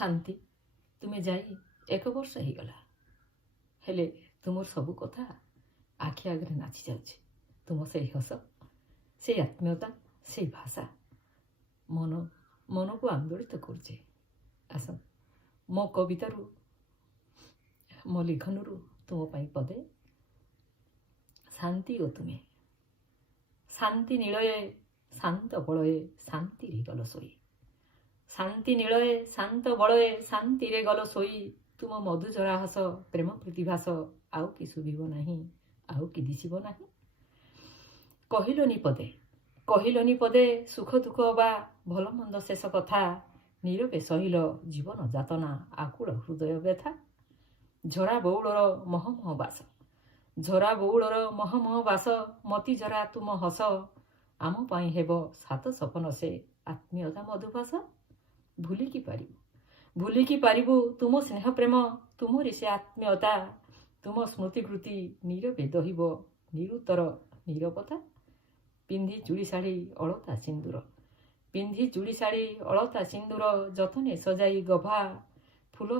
शांति तुम्हें जाई 1 वर्ष हो गला हेले तुमर सबू कथा आखि आगे नाची जाऊे तुम से हस से आत्मीयता से भाषा मन मन को आंदोलित करुचे आस मो कवितारू मो लिखनरू तुम पदे शांति ओ तुम्हें शांति नीलये शांत बलये शांति रे गल सोई शांति नीलये शांत बलये शांति रे गल सोई तुम मधुजरा हस प्रेम प्रतिभास आउ कि शुभिब नाही आउ कि दिशिब नाही कहलोनी पदे सुख दुख बा भल मंद शेष कथा नीरवे सहिल जीवन जातना आकुल हृदय व्यथा झरा बौलर महमह बास झरा बौलर महमह बास मती झरा तुम हस आम पाई हेब सात सपन से आत्मीयता मधुभास भूलिकी पारिबु तुम स्नेह प्रेम तुमरी से आत्मीयता तुम स्मृतिकृति नीरवे दहिब निरुतर नीरवता पिंधि चूड़ी शाढ़ी अलता सिंदूर पिंधि चूड़ी शाढ़ी अलता सिंदूर जतने सजाई गभा फूल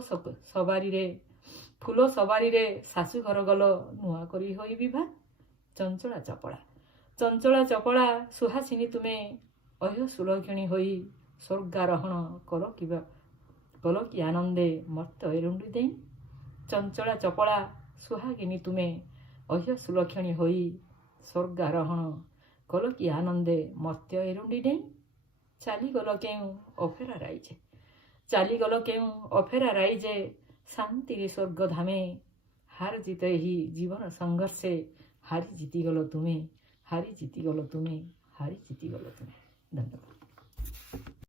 सवारी रे शाशु घर गल नुआ करी होई विभा चंचला चपड़ा सुहासिनी तुमे अह्य सुलक्षणी होई स्वर्गारोहण कल कि आनंदे मर्त एरुंडी दे चंचला चपड़ा सुहागिनी तुमे अह्य सुलक्षणी होई स्वर्गारोहण कल कि आनंदे मर्त्य एरुंडी दे चालीगल केउ अफेरा राइजे शांति रे स्वर्ग धामे हार जीत ही जीवन संघर्षे हारी जीतीगल तुम्हें धन्यवाद।